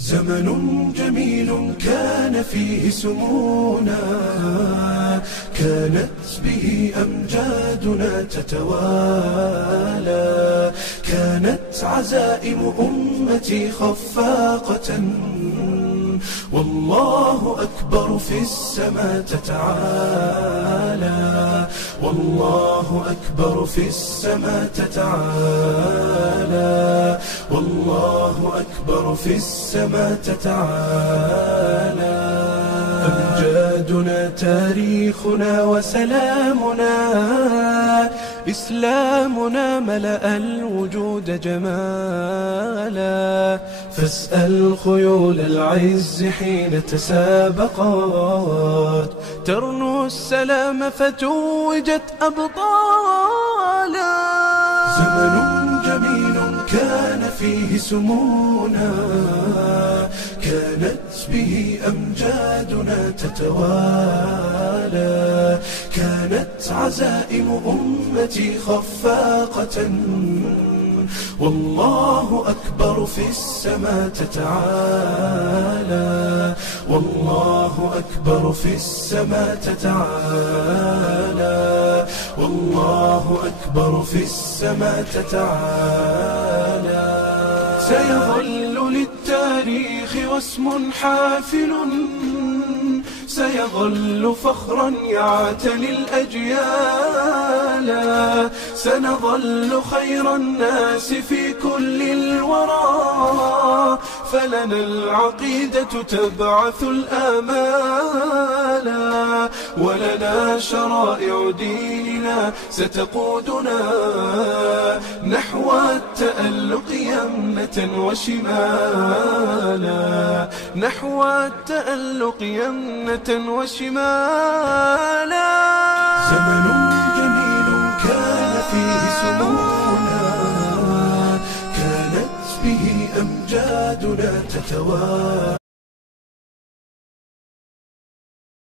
زمن جميل كان فيه سمونا، كانت به أمجادنا تتوالى، كانت عزائم أمتي خفاقة، والله أكبر في السماء تتعالى، والله أكبر في السماء تتعالى، والله أكبر في السماء تتعالى. أمجادنا تاريخنا وسلامنا، إسلامنا ملأ الوجود جمالا، فاسأل خيول العز حين تسابقت، ترنو السلام فتوجت أبطالا. زمن جميل كان فيه سمونا، كانت به أمجادنا تتوالى، كانت عزائم أمتي خفاقة، والله أكبر في السماء تتعالى، والله أكبر في السماء تتعالى، والله أكبر في السماء تتعالى. سيظل للتاريخ واسم حافل، سيظل فخرا يعتلي الأجيال، سنظل خير الناس في كل الورى، فلنا العقيدة تبعث الآمال، ولنا شرائع ديننا ستقودنا نحو التألق يمنة وشمالا، نحو التألق يمنة وشمالا. زمن جميل كان فيه سمونا، كانت به أمجادنا تتوالى،